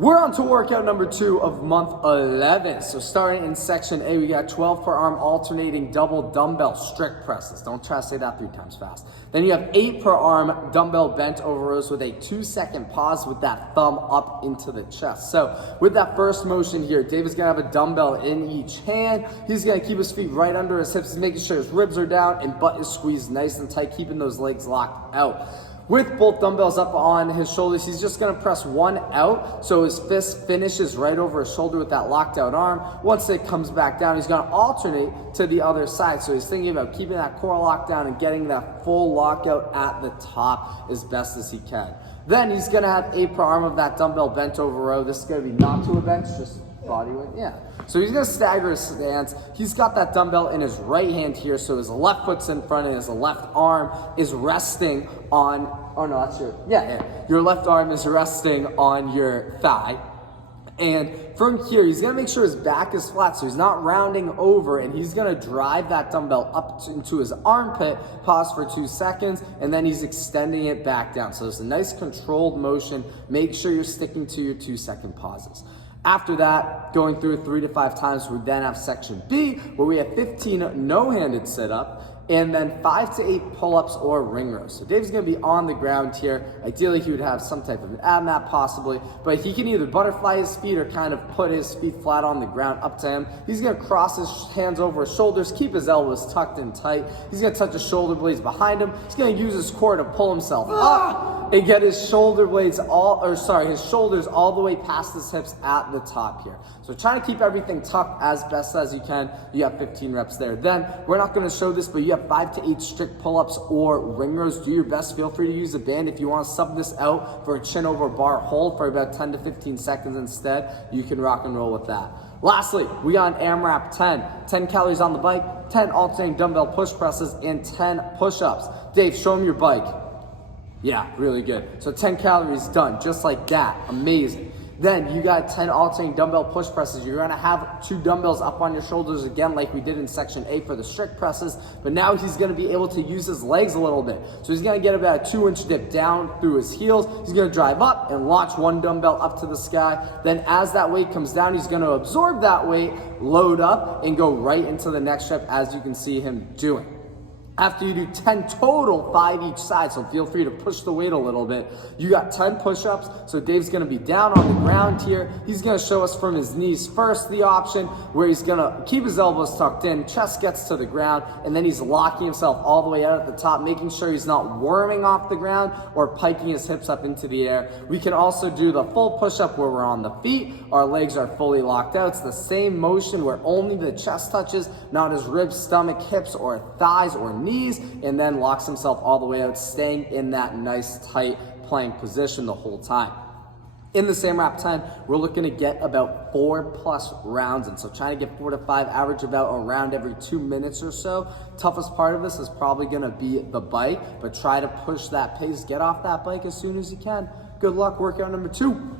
We're on to workout number 2 of month 11. So starting in section A, we got 12 per arm alternating double dumbbell strict presses. Don't try to say that 3 times fast. Then you have 8 per arm dumbbell bent over rows with a 2-second pause with that thumb up into the chest. So with that first motion here, Dave is gonna have a dumbbell in each hand. He's gonna keep his feet right under his hips, making sure his ribs are down and butt is squeezed nice and tight, keeping those legs locked out. With both dumbbells up on his shoulders, he's just gonna press one out so his fist finishes right over his shoulder with that locked out arm. Once it comes back down, he's gonna alternate to the other side. So he's thinking about keeping that core locked down and getting that full lockout at the top as best as he can. Then he's gonna have 8 per arm of that dumbbell bent over row. This is gonna be not to a bench, just body weight, yeah. So he's gonna stagger his stance. He's got that dumbbell in his right hand here, so his left foot's in front and his left arm is resting on, oh no, that's your left arm is resting on your thigh. And from here, he's gonna make sure his back is flat, so he's not rounding over, and he's gonna drive that dumbbell up into his armpit, pause for 2 seconds, and then he's extending it back down. So it's a nice controlled motion. Make sure you're sticking to your 2-second pauses. After that, going through 3 to 5 times, we then have section B, where we have 15 no-handed sit-up, and then 5 to 8 pull-ups or ring rows. So Dave's gonna be on the ground here. Ideally, he would have some type of an ab mat possibly, but he can either butterfly his feet or kind of put his feet flat on the ground up to him. He's gonna cross his hands over his shoulders, keep his elbows tucked in tight. He's gonna touch his shoulder blades behind him. He's gonna use his core to pull himself up and get his shoulder blades his shoulders all the way past his hips at the top here. So trying to keep everything tucked as best as you can. You have 15 reps there. Then we're not gonna show this, but you have 5 to 8 strict pull-ups or ring rows. Do your best. Feel free to use a band. If you want to sub this out for a chin over bar hold for about 10 to 15 seconds instead, you can rock and roll with that. Lastly, we got an AMRAP 10 calories on the bike, 10 alternating dumbbell push presses, and 10 push-ups. Dave, show him your bike. Yeah, really good. So 10 calories done, just like that. Amazing. Then you got 10 alternating dumbbell push presses. You're gonna have 2 dumbbells up on your shoulders again like we did in section A for the strict presses, but now he's gonna be able to use his legs a little bit. So he's gonna get about a 2-inch dip down through his heels. He's gonna drive up and launch one dumbbell up to the sky. Then as that weight comes down, he's gonna absorb that weight, load up, and go right into the next rep as you can see him doing. After you do 10 total, 5 each side, so feel free to push the weight a little bit. You got 10 push-ups, so Dave's gonna be down on the ground here. He's gonna show us from his knees first the option where he's gonna keep his elbows tucked in, chest gets to the ground, and then he's locking himself all the way out at the top, making sure he's not worming off the ground or piking his hips up into the air. We can also do the full push-up where we're on the feet, our legs are fully locked out. It's the same motion where only the chest touches, not his ribs, stomach, hips, or thighs, or knees, and then locks himself all the way out, staying in that nice tight plank position the whole time. In the same AMRAP 10, we're looking to get about 4+ rounds in. So trying to get 4 to 5, average about a round every 2 minutes or so. Toughest part of this is probably gonna be the bike, but try to push that pace, get off that bike as soon as you can. Good luck, workout number 2.